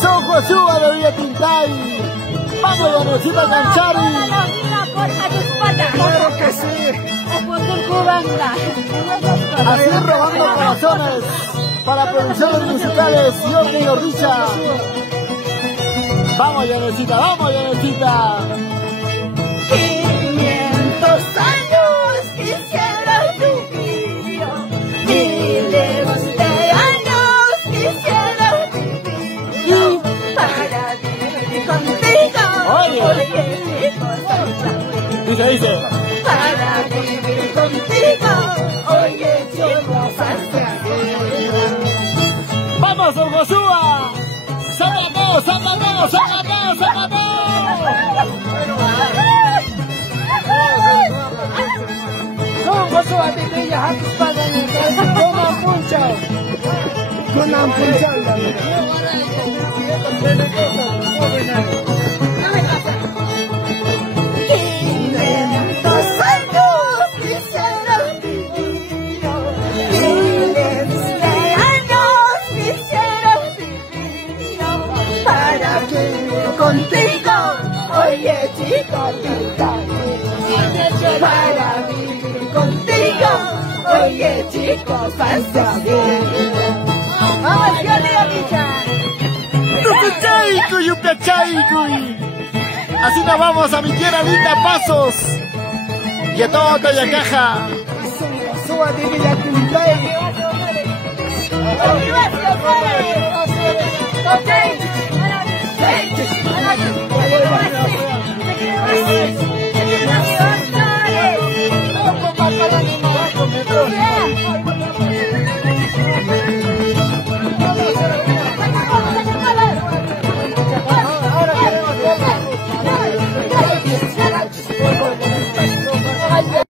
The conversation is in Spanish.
Son Josué de Villa Tintay. Vamos, Yanecita Canchari. Claro que sí. Así robando corazones para producciones musicales Jordi Orricha. Vamos, Yanecita, vamos, Yanecita. 500 años quisiera vivir yo, miles de años quisiera vivir yo, para vivir contigo. Oye, dice. Para vivir contigo, oye, llevo fantasía. Vamos, Don Josué. ¡Sácame, sácame, sácame, sácame! Kung gusto ating kaya hapis pa ganyan kahit kunang punchaw. Kunang punchaw lang. 500 años quisiera vivir yo, miles de años quisiera vivir yo, para vivir contigo, oye chico, para vivir contigo, oye chico, fantasía. Vamos, yo le Así nos vamos a mi tierra linda, Pasos. Y a todo Toyacaja. Suba de Villa Tintay. Okay.